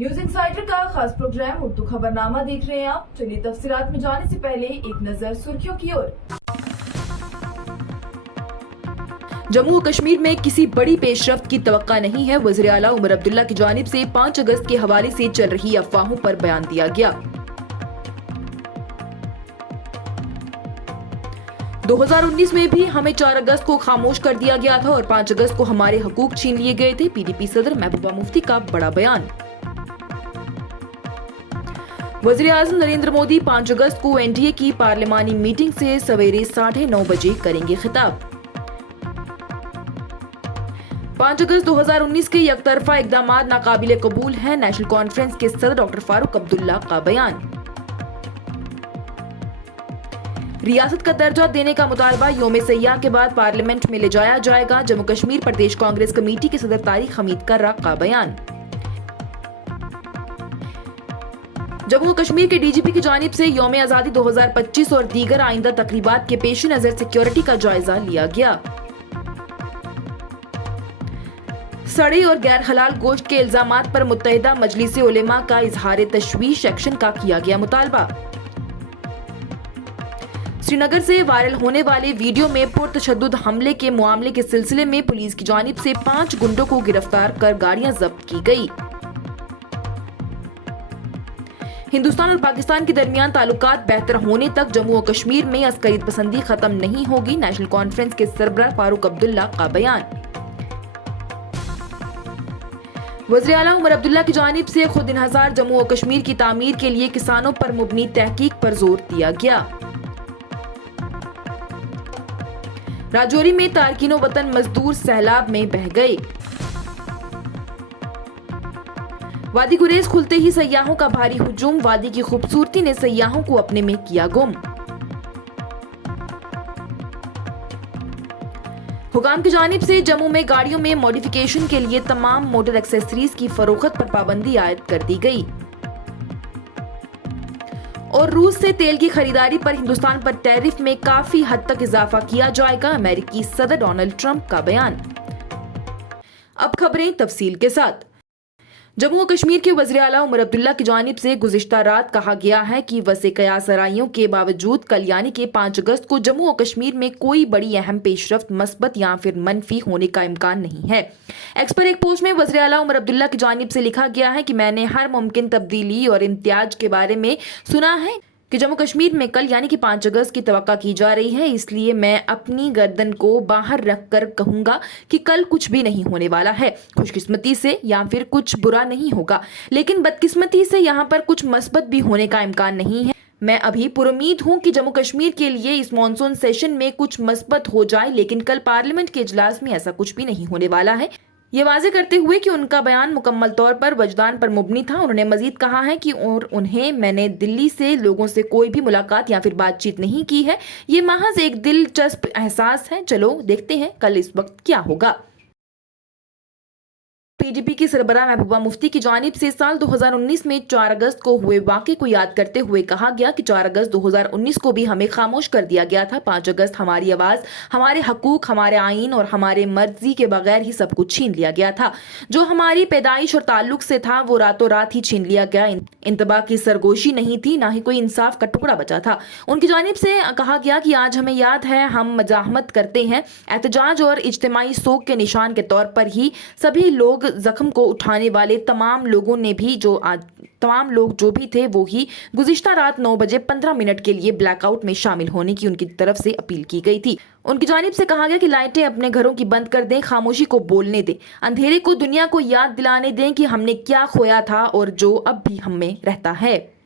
News insider का खास programme Urdu खबरनामा देख रहे हैं आप। चलिए तफसीलात में जाने से पहले एक नजर सुर्खियों की ओर। जम्मू और कश्मीर में किसी बड़ी पेशरफ्त की तवक्का नहीं है। वज़ीर आला उमर अब्दुल्ला की जानिब से 5 अगस्त के हवाले से चल रही अफवाहों पर बयान दिया गया। 2019 में भी हमें 4 अगस्त को खामोश कर दिया गया था और 5 अगस्त को हमारे हकूक छीन लिए गए थे। पीडीपी सदर महबूबा मुफ्ती का बड़ा बयान। वज़ीर आज़म नरेंद्र मोदी 5 अगस्त को एनडीए की पार्लिमानी मीटिंग से सवेरे 9:30 बजे करेंगे खिताब। 5 अगस्त 2019 के यकतरफा इक़दामात नाकाबिले कबूल हैं। नेशनल कॉन्फ्रेंस के सदर डॉक्टर फारूक अब्दुल्ला का बयान। रियासत का दर्जा देने का मुतालबा यौम सय्याह के बाद पार्लियामेंट में ले जाया जाएगा। जम्मू कश्मीर प्रदेश कांग्रेस कमेटी के सदर तारिक हमीद कर्रा का बयान। जम्मू कश्मीर के डीजीपी की जानिब से यौम आज़ादी 2025 और दीगर आइंदा तकरीबात के पेश नजर सिक्योरिटी का जायजा लिया गया। सड़े और गैर हलाल गोश्त के इल्जामात पर मुत्तहिदा मजलिस उलेमा का इजहार तशवीश एक्शन का किया गया मुतालबा। श्रीनगर से वायरल होने वाले वीडियो में पुरतशद्दुद हमले के मामले के सिलसिले में पुलिस की जानिब से 5 गुंडों को गिरफ्तार कर गाड़ियां जब्त की गई। हिंदुस्तान और पाकिस्तान के दरमियान ताल्लुकात बेहतर होने तक जम्मू और कश्मीर में अस्करियत पसंदी खत्म नहीं होगी। नेशनल कॉन्फ्रेंस के सरबराह फारूक अब्दुल्ला का बयान। वज़ीर आला उमर अब्दुल्ला की जानिब से खुद इन्हसार जम्मू और कश्मीर की तामीर के लिए किसानों पर मुबनी तहकीक पर जोर दिया गया। राजौरी में तारकीनो वतन मजदूर सैलाब में बह गए। वादी गुरेज खुलते ही सयाहों का भारी हुजूम। वादी की खूबसूरती ने सयाहों को अपने में किया गुम। हुकाम की जानिब से जम्मू में गाड़ियों में मॉडिफिकेशन के लिए तमाम मोटर एक्सेसरीज की फरोख्त पर पाबंदी आयद कर दी गई। और रूस से तेल की खरीदारी पर हिंदुस्तान पर टैरिफ में काफी हद तक इजाफा किया जाएगा। अमेरिकी सदर डोनाल्ड ट्रंप का बयान। अब खबरें तफसील के साथ। जम्मू और कश्मीर के वज़ीर आला उमर अब्दुल्ला की जानिब से गुज़िश्ता रात कहा गया है कि वसे कयास आराइयों के बावजूद कल यानी कि 5 अगस्त को जम्मू और कश्मीर में कोई बड़ी अहम पेशरफ्त मस्बत या फिर मनफी होने का इम्कान नहीं है। एक्स पर एक पोस्ट में वज़ीर आला उमर अब्दुल्ला की जानिब से लिखा गया है कि मैंने हर मुमकिन तब्दीली और इम्तियाज के बारे में सुना है कि जम्मू कश्मीर में कल यानी कि 5 अगस्त की तवक्का की जा रही है, इसलिए मैं अपनी गर्दन को बाहर रखकर कहूंगा कि कल कुछ भी नहीं होने वाला है। खुशकिस्मती से या फिर कुछ बुरा नहीं होगा, लेकिन बदकिस्मती से यहाँ पर कुछ मस्बत भी होने का इम्कान नहीं है। मैं अभी पुरुमीद हूँ कि जम्मू कश्मीर के लिए इस मॉनसून सेशन में कुछ मस्बत हो जाए, लेकिन कल पार्लियामेंट के इजलास में ऐसा कुछ भी नहीं होने वाला है। ये वाज़ेह करते हुए कि उनका बयान मुकम्मल तौर पर वजदान पर मुबनी था। उन्होंने मजीद कहा है कि और उन्हें मैंने दिल्ली से लोगों से कोई भी मुलाकात या फिर बातचीत नहीं की है। ये महज एक दिलचस्प एहसास है। चलो देखते हैं कल इस वक्त क्या होगा। पीडीपी की सरबराह महबूबा मुफ्ती की जानिब से साल 2019 में 4 अगस्त को हुए वाक़े को याद करते हुए कहा गया कि 4 अगस्त 2019 को भी हमें खामोश कर दिया गया था। 5 अगस्त हमारी आवाज़, हमारे हकूक, हमारे आइन और हमारे मर्जी के बगैर ही सब कुछ छीन लिया गया था। जो हमारी पैदाइश और ताल्लुक से था वो रातों रात ही छीन लिया गया। इंतबा की सरगोशी नहीं थी, ना ही कोई इंसाफ का टुकड़ा बचा था। उनकी जानिब से कहा गया कि आज हमें याद है, हम मजाहमत करते हैं। एहतजाज और इज्तिमाई सोग के निशान के तौर पर ही सभी लोग जख्म को उठाने वाले तमाम लोग जो भी थे वो ही गुज़िश्ता रात 9 बजे 15 मिनट के लिए ब्लैकआउट में शामिल होने की उनकी तरफ से अपील की गई थी। उनकी जानिब से कहा गया कि लाइटें अपने घरों की बंद कर दें, खामोशी को बोलने दें, अंधेरे को दुनिया को याद दिलाने दें कि हमने क्या खोया था और जो अब भी हम में रहता है।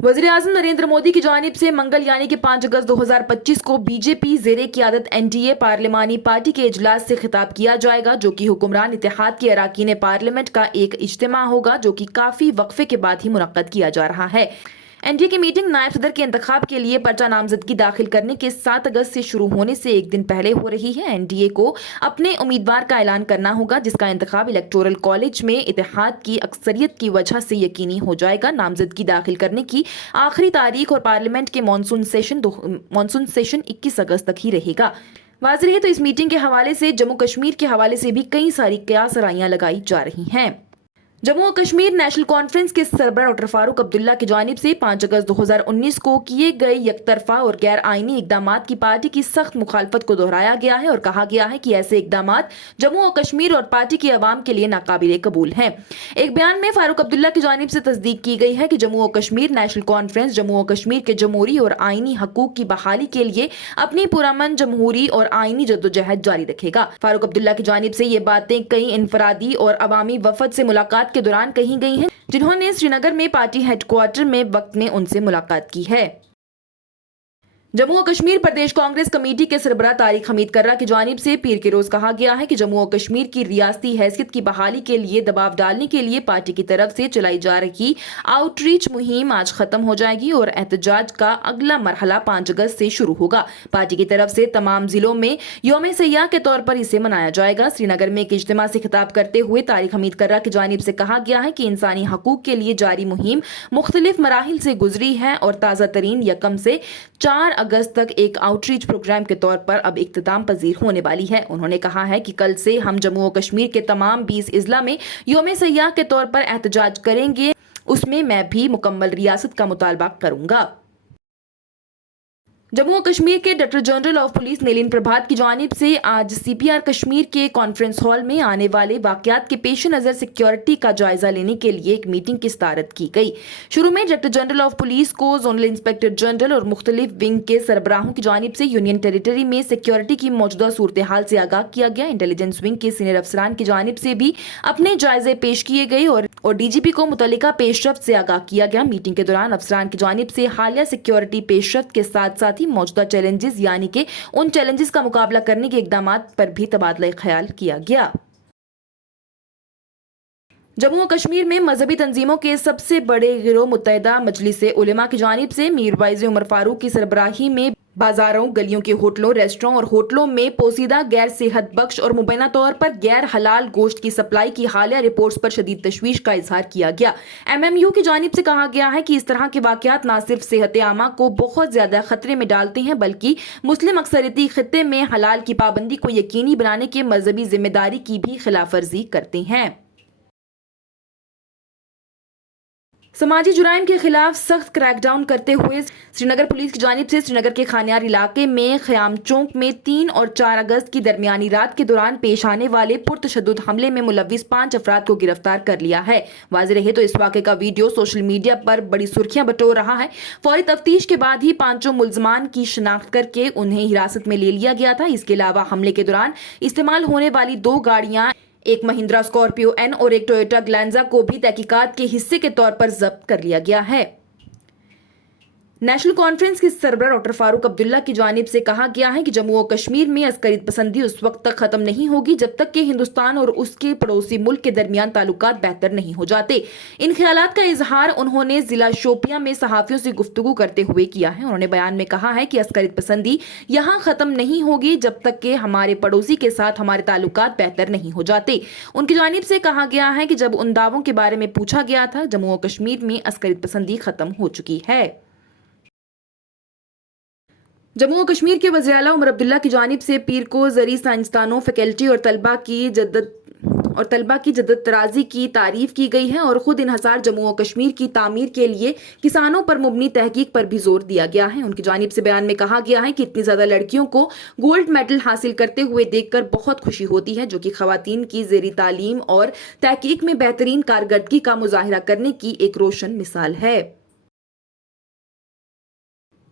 वज़ीर आज़म नरेंद्र मोदी की जानिब से मंगल यानी कि 5 अगस्त 2025 को बीजेपी ज़ेरे क़ियादत एनडीए पार्लिमानी पार्टी के इजलास से खिताब किया जाएगा, जो कि हुक्मरान इत्तेहाद के अराकीन पार्लियामेंट का एक इज्तिमा होगा, जो कि काफ़ी वक्फे के बाद ही मुनक्कद किया जा रहा है। एनडीए की मीटिंग नायब सदर के इंतखाब के लिए पर्चा नामजदगी दाखिल करने के 7 अगस्त से शुरू होने से एक दिन पहले हो रही है। एनडीए को अपने उम्मीदवार का ऐलान करना होगा, जिसका इंतखाब इलेक्टोरल कॉलेज में इत्तेहाद की अक्सरियत की वजह से यकीनी हो जाएगा। नामजदगी दाखिल करने की आखिरी तारीख और पार्लियामेंट के मानसून सेशन 21 अगस्त तक ही रहेगा। वाज़ेह है तो इस मीटिंग के हवाले से जम्मू कश्मीर के हवाले से भी कई सारी कयास राइयां लगाई जा रही हैं। जम्मू और कश्मीर नेशनल कॉन्फ्रेंस के सरबराह डॉक्टर फारूक अब्दुल्ला की जानिब से 5 अगस्त 2019 को किए गए यकतरफा और गैर आईनी इकदामात की पार्टी की सख्त मुखालफत को दोहराया गया है और कहा गया है कि ऐसे इकदामात जम्मू और कश्मीर और पार्टी की आवाम के लिए नाकाबिले कबूल हैं। एक बयान में फारूक अब्दुल्ला की जानिब से तस्दीक की गई है कि जम्मू और कश्मीर नेशनल कॉन्फ्रेंस जम्मू और कश्मीर के जमहूरी और आईनी हकूक की बहाली के लिए अपनी पुरअमन जमहूरी और आईनी जद्दोजहद जारी रखेगा। फारूक अब्दुल्ला की जानिब से ये बातें कई इनफरादी और अवामी वफद से मुलाकात के दौरान कही गई हैं, जिन्होंने श्रीनगर में पार्टी हेडक्वार्टर में वक्त में उनसे मुलाकात की है। जम्मू और कश्मीर प्रदेश कांग्रेस कमेटी के सरबराह तारिक हमीद कर्रा की जानिब से पीर के रोज कहा गया है कि जम्मू और कश्मीर की रियासती हैसियत की बहाली के लिए दबाव डालने के लिए पार्टी की तरफ से चलाई जा रही आउटरीच मुहिम आज खत्म हो जाएगी और एहतजाज का अगला मरहला 5 अगस्त से शुरू होगा। पार्टी की तरफ से तमाम जिलों में यौम सयाह के तौर पर इसे मनाया जाएगा। श्रीनगर में एक इज्तिमा से खिताब करते हुए तारिक हमीद कर्रा की जानिब से कहा गया है कि इंसानी हकूक के लिए जारी मुहिम मुख्तलिफ मराहिल से गुजरी है और ताज़ा तरीन यकम से 4 अगस्त तक एक आउटरीच प्रोग्राम के तौर पर अब इख्तिताम पजीर होने वाली है। उन्होंने कहा है कि कल से हम जम्मू और कश्मीर के तमाम 20 अजला में यौम सयाह के तौर पर एहतजाज करेंगे, उसमें मैं भी मुकम्मल रियासत का मुतालबा करूंगा। जम्मू और कश्मीर के director general of police Nalin Prabhat की जानिब से आज CPR कश्मीर के कॉन्फ्रेंस हॉल में आने वाले वाकयात के पेश नज़र सिक्योरिटी का जायजा लेने के लिए एक मीटिंग की सदारत की गई। शुरू में डायरेक्टर जनरल ऑफ पुलिस को जोनल इंस्पेक्टर जनरल और मुख्तलिफ विंग के सरबराहों की जानिब से यूनियन टेरिटरी में सिक्योरिटी की मौजूदा सूरत हाल से आगाह किया गया। इंटेलिजेंस विंग के सीनियर अफसरान की जानिब से भी अपने जायजे पेश किए गए और DGP को मुतल्लिका पेशरफ्त से आगाह किया गया। मीटिंग के दौरान अफसरान की जानिब से हालिया सिक्योरिटी पेशरफ्त के साथ साथ ही मौजूदा चैलेंजेस यानी कि उन चैलेंजेस का मुकाबला करने के इकदामात पर भी तबादला ख्याल किया गया। जम्मू और कश्मीर में मजहबी तंजीमों के सबसे बड़े गिरोह मुत्तहिदा मजलिस-ए उलेमा की जानिब से मीर वाइज उमर फारूक की सरबराही में बाजारों, गलियों के होटलों, रेस्टोरों और होटलों में पोसीदा गैर सेहत बख्श और मुबैना तौर पर गैर हलाल गोश्त की सप्लाई की हालिया रिपोर्ट्स पर शदीद तशवीश का इजहार किया गया। MMU की जानिब से कहा गया है कि इस तरह के वाकयात न सिर्फ सेहत आमा को बहुत ज्यादा खतरे में डालते हैं बल्कि मुस्लिम अक्सरियती खित्ते में हलाल की पाबंदी को यकीनी बनाने के मजहबी जिम्मेदारी की भी खिलाफ वर्जी करते हैं। समाजी जुराइम के खिलाफ सख्त क्रैकडाउन करते हुए श्रीनगर पुलिस की जानिब से श्रीनगर के खानियार इलाके में ख्याम चौक में 3 और 4 अगस्त की दरमियानी रात के दौरान पेश आने वाले पुरतशद्दुद हमले में मुलव्विस 5 अफराद को गिरफ्तार कर लिया है। वाज़ेह रहे तो इस वाक़े का वीडियो सोशल मीडिया पर बड़ी सुर्खियां बटोर रहा है। फौरी तफ्तीश के बाद ही 5 मुलजमान की शिनाख्त करके उन्हें हिरासत में ले लिया गया था। इसके अलावा हमले के दौरान इस्तेमाल होने वाली 2 गाड़ियां, एक महिंद्रा स्कॉर्पियो N और एक टोयोटा ग्लैंजा को भी तहकीकात के हिस्से के तौर पर जब्त कर लिया गया है। नेशनल कॉन्फ्रेंस के सरबराह डॉक्टर फारूक अब्दुल्ला की जानिब से कहा गया है कि जम्मू और कश्मीर में अस्करियत पसंदी उस वक्त तक खत्म नहीं होगी जब तक कि हिंदुस्तान और उसके पड़ोसी मुल्क के दरमियान ताल्लुकात बेहतर नहीं हो जाते। इन ख्यालात का इजहार उन्होंने जिला शोपियां में सहाफियों से गुफ्तगू करते हुए किया है। उन्होंने बयान में कहा है कि अस्करियत पसंदी यहाँ खत्म नहीं होगी जब तक कि हमारे पड़ोसी के साथ हमारे ताल्लुकात बेहतर नहीं हो जाते। उनकी जानिब से कहा गया है कि जब उन दावों के बारे में पूछा गया था, जम्मू और कश्मीर में अस्करियत पसंदी खत्म हो चुकी है। जम्मू और कश्मीर के वज़ीर आला उमर अब्दुल्ला की जानिब से पीर को ज़री साइंसदानों, फैकल्टी और तलबा की जद्दत तराजी की तारीफ की गई है और खुद इन्हसार जम्मू और कश्मीर की तामीर के लिए किसानों पर मुबनी तहकीक पर भी जोर दिया गया है। उनकी जानिब से बयान में कहा गया है कि इतनी ज्यादा लड़कियों को गोल्ड मेडल हासिल करते हुए देखकर बहुत खुशी होती है, जो कि खवातीन की ज़ेरी तालीम और तहकीक में बेहतरीन कारकर्दगी का मुजाहिरा करने की एक रोशन मिसाल है।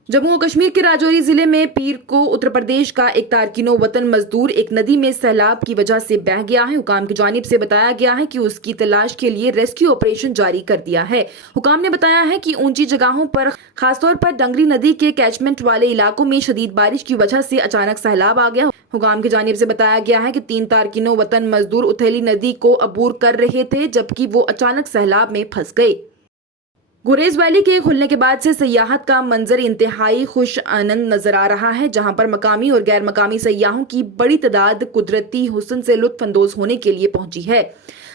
जम्मू और कश्मीर के राजौरी जिले में पीर को उत्तर प्रदेश का एक तारकिनो वतन मजदूर एक नदी में सैलाब की वजह से बह गया है। हुकाम की जानिब से बताया गया है कि उसकी तलाश के लिए रेस्क्यू ऑपरेशन जारी कर दिया है। हुकाम ने बताया है कि ऊंची जगहों पर, खासतौर पर डंगरी नदी के कैचमेंट वाले इलाकों में शदीद बारिश की वजह से अचानक सैलाब आ गया। हुकाम की जानिब से बताया गया है कि 3 तारकिनो वतन मजदूर उथेली नदी को अबूर कर रहे थे जबकि वो अचानक सैलाब में फंस गए। गुरेज वैली के खुलने के बाद से सयाहत का मंजर इंतहाई खुश आनंद नजर आ रहा है, जहां पर मकामी और गैर मकामी सयाहों की बड़ी तादाद कुदरती हुस्न से लुत्फ अंदोज होने के लिए पहुंची है।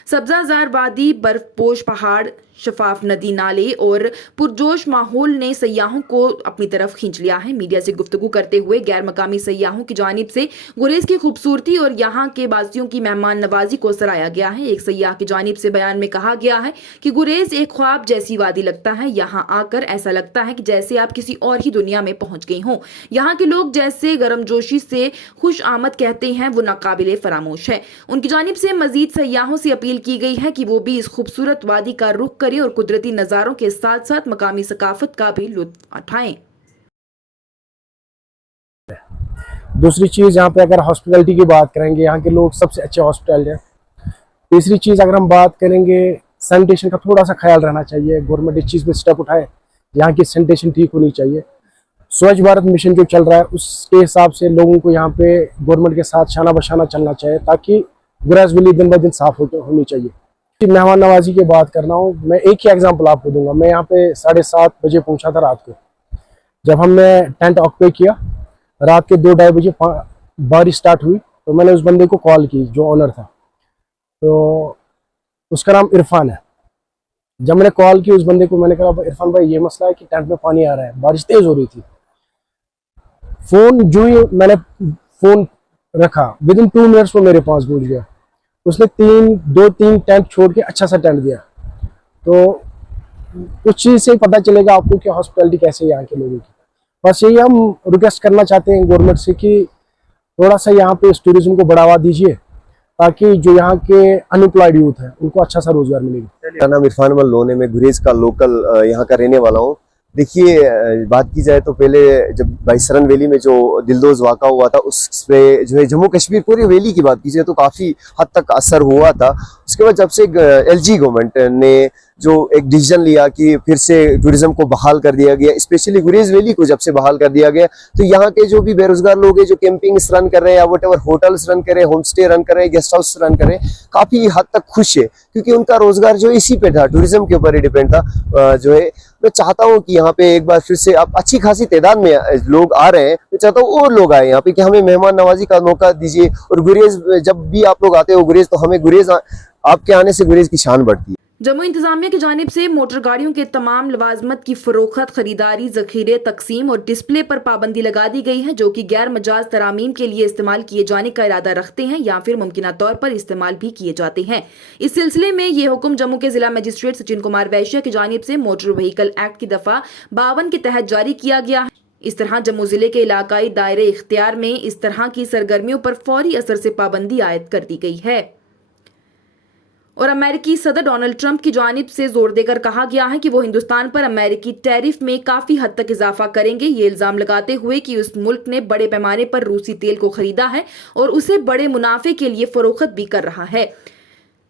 सब्जा जार वादी, बर्फपोश पहाड़, शफाफ नदी नाले और पुरजोश माहौल ने सयाहों को अपनी तरफ खींच लिया है। मीडिया से गुफ्तगू करते हुए गैर मकामी सयाहों की जानिब से गुरेज की खूबसूरती और यहाँ के बासियों की मेहमान नवाजी को सराहा गया है। एक सयाह की जानिब से बयान में कहा गया है कि गुरेज एक ख्वाब जैसी वादी लगता है। यहाँ आकर ऐसा लगता है कि जैसे आप किसी और ही दुनिया में पहुंच गई हों। यहाँ के लोग जैसे गर्मजोशी से खुश आमद कहते हैं, वो नाकाबिले फरामोश है। उनकी जानिब से मजीद सयाहों से अपील की गई है कि वो भी इस खूबसूरत वादी का रुख करें और कुदरती नजारों के साथ साथ मकामी सकाफत का भी लुत्फ उठाएं। दूसरी चीज़, यहाँ पे अगर हॉस्पिटलिटी की बात करेंगे, यहाँ के लोग सबसे अच्छे हॉस्पिटल हैं। तीसरी चीज़ अगर हम बात करेंगे, सैनिटेशन का थोड़ा सा ख्याल रहना चाहिए। गवर्नमेंट इस चीज़ पे स्टेप उठाए, यहाँ की सैनिटेशन ठीक होनी चाहिए। स्वच्छ भारत मिशन जो चल रहा है उसके हिसाब से लोगों को यहाँ पे गवर्नमेंट के साथ शाना बशाना चलना चाहिए, ताकि गुरेज वैली दिन ब दिन साफ होनी चाहिए। मेहमान नवाजी की बात करना हो, मैं एक ही एग्जांपल आपको दूंगा। मैं यहाँ पे 7:30 बजे पहुंचा था रात को। जब हमने टेंट ऑक्यूपाई किया, रात के 2-2:30 बजे बारिश स्टार्ट हुई, तो मैंने उस बंदे को कॉल की जो ऑनर था, तो उसका नाम इरफान है। जब मैंने कॉल की उस बंदे को, मैंने कहा इरफान भाई ये मसला है कि टेंट में पानी आ रहा है, बारिश तेज हो रही थी। फोन जो ही मैंने फोन रखा, विद इन 2 मिनट्स वो मेरे पास पहुंच गया। उसने 2-3 टेंट छोड़ के अच्छा सा टेंट दिया। तो उस चीज़ से पता चलेगा आपको कि हॉस्पिटलिटी कैसे है यहाँ के लोगों की। बस यही हम रिक्वेस्ट करना चाहते हैं गवर्नमेंट से कि थोड़ा सा यहाँ पे इस टूरिज्म को बढ़ावा दीजिए, ताकि जो यहाँ के अनएम्प्लॉयड यूथ है उनको अच्छा सा रोजगार मिलेगा। मेरा नाम इरफान अमल लोन है, मैं गुरेज का लोकल यहाँ का रहने वाला हूँ। देखिए, बात की जाए तो पहले जब बाईसरन वैली में जो दिलदोज वाक़ा हुआ था, उस पे जो है जम्मू कश्मीर पूरी वैली की बात की जाए तो काफ़ी हद तक असर हुआ था। उसके बाद जब से एलजी गवर्नमेंट ने जो एक डिसीजन लिया कि फिर से टूरिज्म को बहाल कर दिया गया, स्पेशली गुरेज वैली को जब से बहाल कर दिया गया, तो यहाँ के जो भी बेरोजगार लोग हैं जो कैंपिंग्स रन कर रहे हैं या वट एवर होटल्स रन कर रहे हैं, होम स्टे रन कर रहे हैं, गेस्ट हाउस रन कर रहे हैं, काफ़ी हद तक खुश है, क्योंकि उनका रोजगार जो इसी पे था, टूरिज्म के ऊपर ही डिपेंड था। जो है मैं चाहता हूँ कि यहाँ पे एक बार फिर से अब अच्छी खासी तादाद में लोग आ रहे हैं। मैं चाहता हूँ और लोग आए यहाँ पे, कि हमें मेहमान नवाजी का मौका दीजिए। और गुरेज जब भी आप लोग आते हो गुरेज, तो हमें गुरेज, आपके आने से गुरेज की शान बढ़ती है। जम्मू इंतजामिया की जानिब से मोटर गाड़ियों के तमाम लवाजमत की फरोख्त, खरीदारी, जखीरे, तकसीम और डिस्प्ले पर पाबंदी लगा दी गई है, जो कि गैर मजाज तरामीम के लिए इस्तेमाल किए जाने का इरादा रखते हैं या फिर मुमकिना तौर पर इस्तेमाल भी किए जाते हैं। इस सिलसिले में ये हुक्म जम्मू के जिला मजिस्ट्रेट सचिन कुमार वैश्य की जानिब से मोटर व्हीकल एक्ट की दफा 52 के तहत जारी किया गया है। इस तरह जम्मू जिले के इलाकाई दायरे इख्तियार में इस तरह की सरगर्मियों पर फौरी असर से पाबंदी आयद कर दी गई है। और अमेरिकी सदर डोनाल्ड ट्रंप की जानिब से जोर देकर कहा गया है कि वो हिंदुस्तान पर अमेरिकी टैरिफ में काफी हद तक इजाफा करेंगे, ये इल्जाम लगाते हुए कि उस मुल्क ने बड़े पैमाने पर रूसी तेल को खरीदा है और उसे बड़े मुनाफे के लिए फरोख्त भी कर रहा है।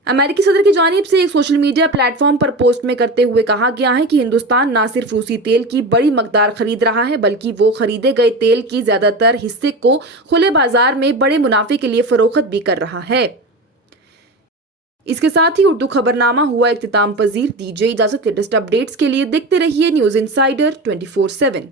अमेरिकी सदर की जानिब से एक सोशल मीडिया प्लेटफॉर्म पर पोस्ट में करते हुए कहा गया है कि हिंदुस्तान न सिर्फ रूसी तेल की बड़ी मकदार खरीद रहा है, बल्कि वो खरीदे गए तेल की ज्यादातर हिस्से को खुले बाजार में बड़े मुनाफे के लिए फरोख्त भी कर रहा है। इसके साथ ही उर्दू खबरनामा हुआ इख्तिताम पजीर। दीजिए इजाजत। लेटेस्ट अपडेट्स के लिए देखते रहिए न्यूज इनसाइडर 24/7।